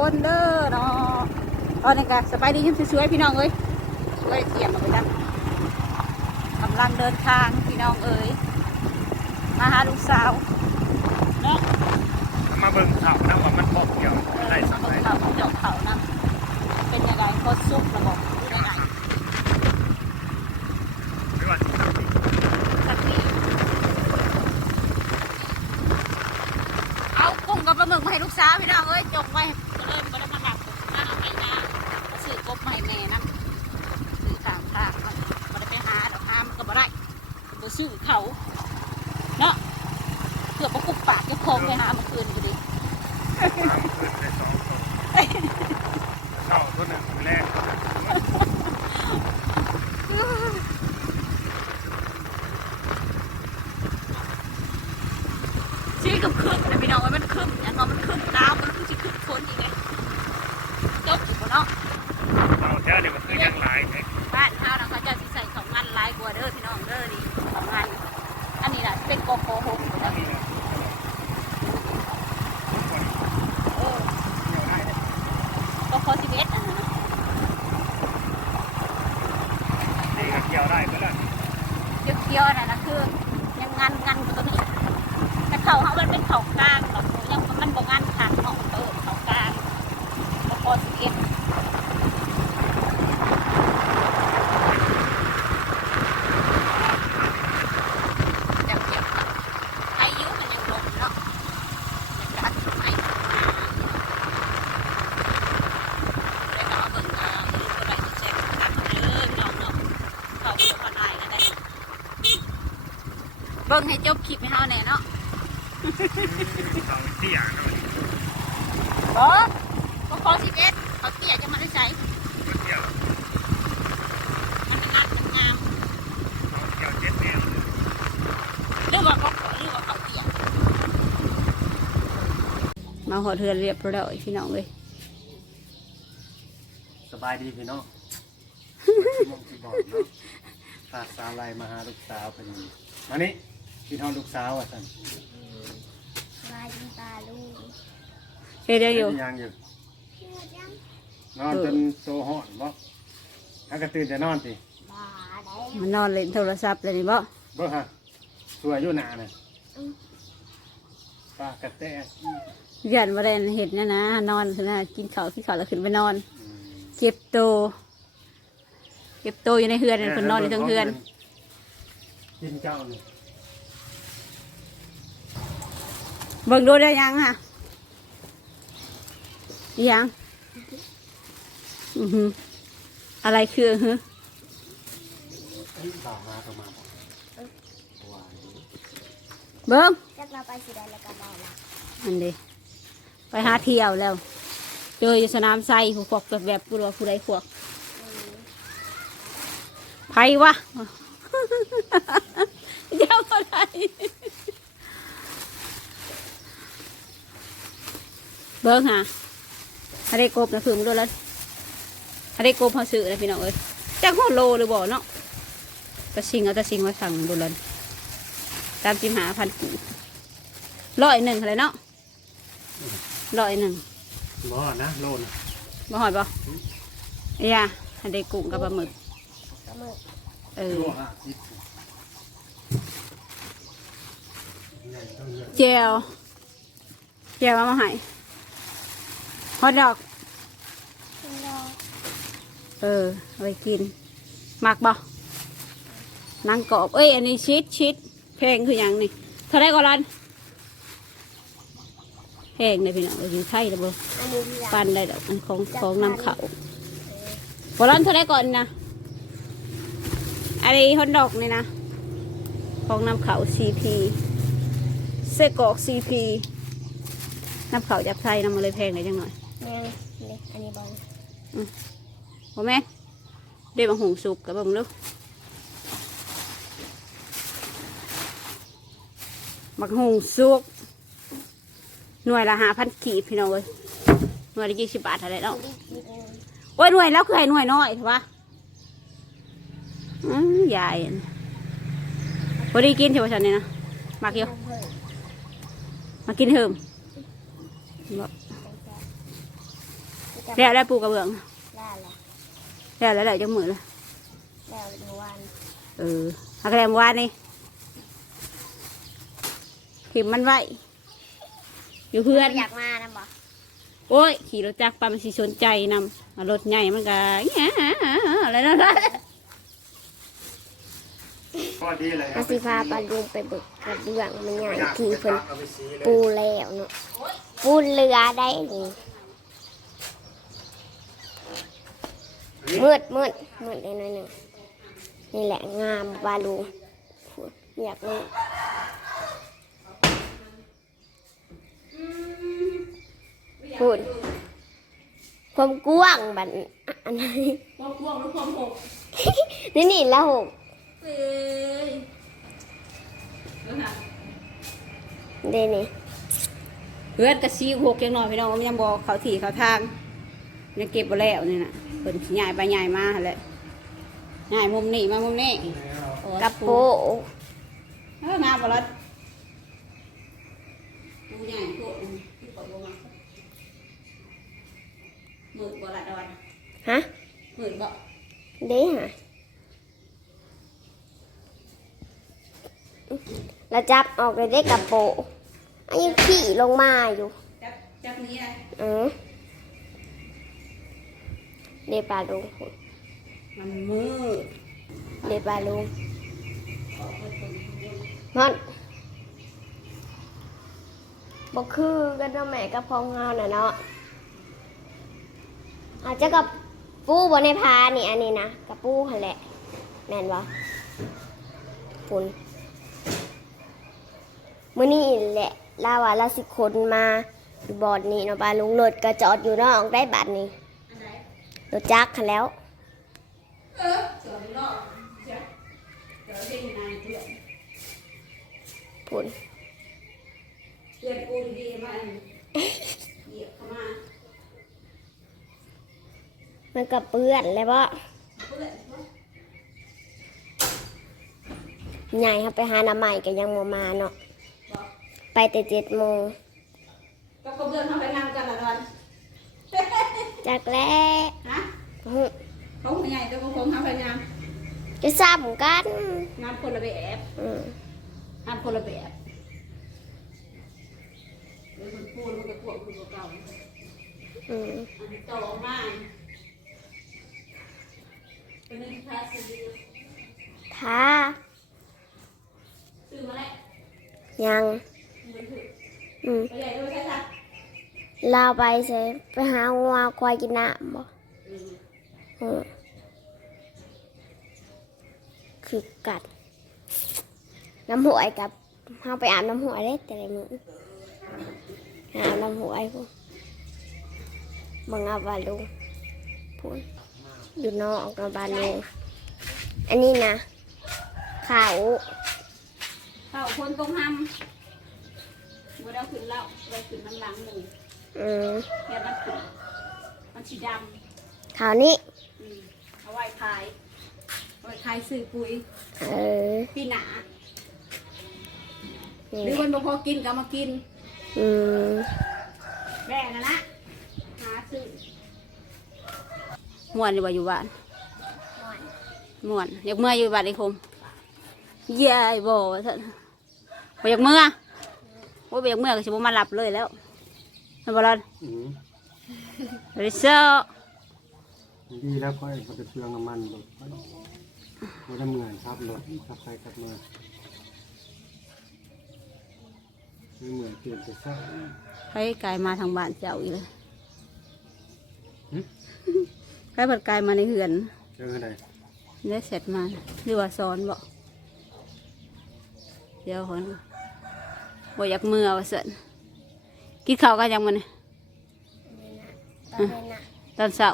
คนเด้อเนาะตอนนี้ก็สบายดียิ้มสวยๆพี่น้องเอ้ยสวยเตรียมมาไปจ้ะกำลังเดินทางพี่น้องเอ้ยมาหาลูกสาวเนาะมาเบิ่งข่าวนะว่ามันพบเกี่ยว เออ ได้ มา สัก เบิ่ ไหน งเขาเจาะเขานะเป็นยังไงโคตรซุประบอกยังไง ไม่ว่าจะทำอีก สักทีเอากุ้งกับปลาหมึกมาให้ลูกสาวพี่น้องเอ้ยจกไว้ก็เลยบ่ได้มาดักหน้าเอาไปหน้ามาซื้อกบมาให้แม่นะซื้อต่างทางมันบ่ได้ไปหาดอกหามันก็บ่ได้ บ่ซื้อเขา เนาะเพื่อประกุกปากเจะคงไปหาเมื่อคืนก็ดีมาเมื่อคืนได้สองตัวเข้าตัวหนึ่งแรกชี้กับคืบเลยพี่น้องเอ้ยมันคืบอย่างน้อยมันคืบดาวมันคือสิคืบคนอีกไงจบอยู่บ่เนาะเอาแท้เดี๋ยวมันคือยังหลายแท็กบ้านเฮานะเขาจะสิใส่ของงานหลายกว่าเด้อพี่น้องเด้อนี่ข องงานอันนี้น่ะเป็นโกโก้หกนะ เออโกโก้สิบเอ็ดอันนั้นนะ นี่ก็เกี่ยวได้ก็แล้ว เคี้ยวๆน่ะนะคือยังงานงานกว่าตัวนี้แต่เขาเฮามันเป็นเขากลางหรอกยังมันบ่งานขาดเนาะเออเขากลางโกโก้สิบเอ็ดจับเก็บอายุมันยังลงเนาะยังรัดอยู่ไหม ได้ก็เอาเบิ่งเอาเบิ่งก็ได้ก็แจ้งกันมาเลยพี่น้องเนาะเขาเบิ่งมาได้ก็ได้ เบิ่งให้จบคลิปให้เฮาแน่เนาะเขาเตี้ยหน่อยบ่บ่พอสิบเอ็ดเอาเตี้ยจะมาได้ใช้ก็เกี่ยวมันอัดมันงามเขาเกี่ยวเจ็ดแนวหรือว่าเขาขอหรือว่าเขาเตี้ยมาหอเทือนเรียบร้อยพี่น้องเลยสบายดีพี่น้องมองที่บอกเนาะฝากสาวไลมาหาลูกสาวพอดีมานี่ พี่น้องลูกสาวอะท่านลายเป็นตาลูกเฮ็ดได้อยู่ยังอยู่เชื่อยังนอนจนโตห่อนบ่ถ้าก็ตื่นแต่นอนสิบาได้มันนอนเล่นโทรศัพท์เลยนี่บ่เบ่ฮะสวยอยู่หนาน่ะปากกระแตกยันบ่ได้เห็นนะนะ นอนคือนะกินข้าวกินข้าวแล้วขึ้นไปนอน อืมเก็บโตวเก็บโตวอยู่ในเฮือนนั่นเพิ่นนอนอยู่ทั้งเฮือนกินเจ้านี่ เบิ่งดูได้ยังฮะยังอืออะไรคืออือหือต่อมาต่อมาบอกว้ายเบิ่งจักเราไปสิได้แล้วก็ได้ละอันเดีไปหาเที่ยวแล้ว เจออยู่สนามไซผู้พวกแบบแบบผู้ว่าผู้ใดพวกไผวะเดี๋ยวก็ได้ เบิ่งฮะถ้าได้กบนะคือมึงดูแล้วถ้าได้กบเขาซื้อนะพี่น้องเอ้ยจักหัวโลหรือบ่เนาะแตะสิงเอาแตะสิงมาสั่งดูแล้วตามจิมหาพันกีร้อยหนึ่งอะไรเนาะร้อยหนึ่งบ่นะโลนบ่หอยบ่เอ้ยาถ้าได้กุ้งกับปลาหมึกปลาหมึกเออโลห้าสิบใหญ่ต้องเยอะเจลเจลเอามาให้ ฮอทดอกคุณรอเออเอาไปกินมักบ่นางกรอบ เอ้ย อันนี้ชิดชิดเพลงคืออย่างนี่เท่าไรก็รันเพลงเลยพี่น้องเอาอยู่ไทยแล้วบ่อันนี้ที่ปันได้ดอกอันของของนำเขาบอรันเท่าไรก่อนนะอันนี้ฮอทดอกนี่นะ ของนำเขาซีพีเสกอกซีพีนำเขาจากไทยนำมาเลยแพงเลยจังหน่อย แม่เลยอันนี้บองโอ้แม่เดี๋ยวบางหงสุกกับบังลูกบักหงสุก หน่วยละห้าพันกีบพี่น้องเอ้ยหน่วยละยี่สิบบาทเท่าไรเนาะนี่นี่เองโอ้ยหน่วยแล้วคือให้หน่วยน้อยถูกปะอืมยายอันพอดีกินเถอะฉันนี่นะมาเกี่ยวน้ำเพิ่มากินเถิมไปจ้ะ แล้วแล้วปูกระเบื้องแล้วละแล้วแล้วแล้วจังมือเลยแล้วเมื่อวานเออหักแรมวานนี่ถิมมันไว้อยู่เพื่อนอยากมานะบอกโอ้ยขี่รถจักรไปมันสิสนใจนำเอารถใหญ่มันก็แง่อะไรนั่นแหละพอดีเลยอาสิพาปลาลุงไปเบึกกระเบื้องมันใหญ่อยากทีเพิ่นเอาไปสีเลยปูแล้วเนาะปูเรือได้นี่ มืดมืดมืดได้หน่อยหนึ่งนี่แหละงามปลาลุงพูดอยากรู้พูดความกว้างบันอันนี้ความกว้างหรือความหกนี่นี่แล้วหกเอ้ยเดี๋ยวนะเดนี่เพื่อนกระซีหกยังหน่อยพี่น้องมันยังบอกเขาถี่เขาทาง ยังเก็บไปแล้วนี่นะเพิ่นสิใหญ่ไปใหญ่มาหั่นแหละใหญ่มุมนี้มามุมนี้กระโปงเอองามบ่ล่ะดูใหญ่โตที่ปล่อยลงมามืดบ่ละดอนฮะมืดบ่เด้ฮะแล้วจับออกเลยได้กระโปงอันยังขี่ลงมาอยู่ จับจับนี้เลยเออ เดปลาลุงมันมืดเดปลาลุงมันบอกคือกันเนาะแม่กับพองเงาน่ะเนาะอาจจะกับปูบนในพานี่อันนี้นะกับปูหันแหละ แม่นบ่ปุ่นมื้อนี้แหละลาว่าลาสิคนมาอยู่บอดนี่เนาะปลาลุงรถก็จอดอยู่นอกได้บัตรนี่อันไหน รถจักรคันแล้วเออจอดอยู่นอกเจ้าจอดเล่นอยู่ในเพื่อนปุ่นเพื่อนกูดีๆมาอันเหยียบเข้ามามันก็เปื้อนเลยบ่เพื่อนใหญ่เขาไปหาน้ำใหม่ก็ยังบ่มาเนาะบอกไปแต่เจ็ดโมงก็กระเบื้องเขาไปนั่งกันละดอน จากแล้ฮะวเขาหัวใหญ่แต่ของผมเขาไปนั่งจะซ้ำกันน้ำคนละแบบอืมน้ำคนละแบบเดี๋ยวคนพูดมันก็กวงคือเก่าอืมอันนี้โตออกมาเป็นหนึ่งคลาสซื้อท้าซื้อมาแล้วยังมันถืออืม ลาวไปเสยไปหางัวควายกินน้ำบ่อืมคือกัด น้ำหวยกับเขาไปอาบน้ำหวยได้แต่ละมืออาบน้ำหวยพวกบังอาบาลุงพูนอยู่นอกกับบาลุงอันนี้นะขาวเขาคนตรงห้ำบ่ได้ขึ้นเล้าได้ขึ้นน้ำหลังหนึ่ง อืมแค่มันขึ้นมันสีดขาวนี้ำอืมเอาไว้ขายเอาไว้ขายซื้อปุ๋ยเออปีหนานี่หรือแหละมันบ่พอกินก็เอามากินอืมแบ่นะนะหาซื้อม่วนอยู่บ่อยู่บ้านม่วนอยากเมื่ออยู่บ้านไอ้คมเยายบ่ว่าซั่นบ่อยากเมื่อว่าบ่อยากเมื่อก็สิบ่มาหลับเลยแล้ว เห็นบ่ล่ะอืมริเซอร์ดีแล้วค่อยมันจะเปลืองน้ำมันรถค่อยไม่ได้เงินครับรถขับไปขับมาไม่เหมือนเปลี่ยนจะเศร้าให้กายมาทางบ้านเจ้าอีกเลยหึให้เปิดกายมาในเหือนเจออะไรได้เสร็จมาหรือว่าซ้อนบ่เดี๋ยวคนบ่อยากเมื่อว่าซั่น กินข้าวกันยังมันยตอนนี้นะตอนเช้า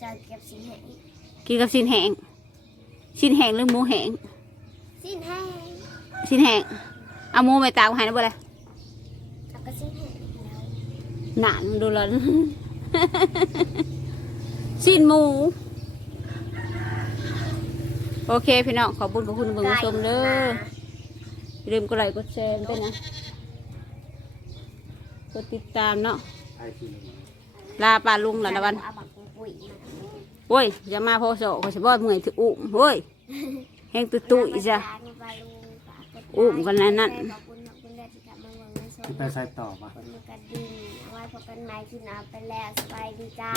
จะเก็บสีแห้งกินกับสิ้นแห้งสิ้นแห้งหรือหมูแห้งสิ้นแห้งสิ้นแห้งเอาหมูไปตากไว้ให้นะบ่เลยแล้วก็สิ้นแห้งแล้วหนานมันดูแล้วสิ้นหมูโอเคพี่น้องขอบคุณขอบคุณเบิ่งผู้ชมเด้ออย่าลืมกดไลค์กดแชร์ด้วยนะ กดติดตามเนาะลาปลาลุงหลานะวันโอ้ยจะมามาพอโสขอสบอดเหมือยถืออุ้มเฮ้ยแห้งตุ้ยตุ้ยจ้ะอุ้มกันนั่นนั่นไปใส่ต่อมาคนกระดิ่งไว้พบกันใหมที่น้ำไปแล้วสบายดีจ้า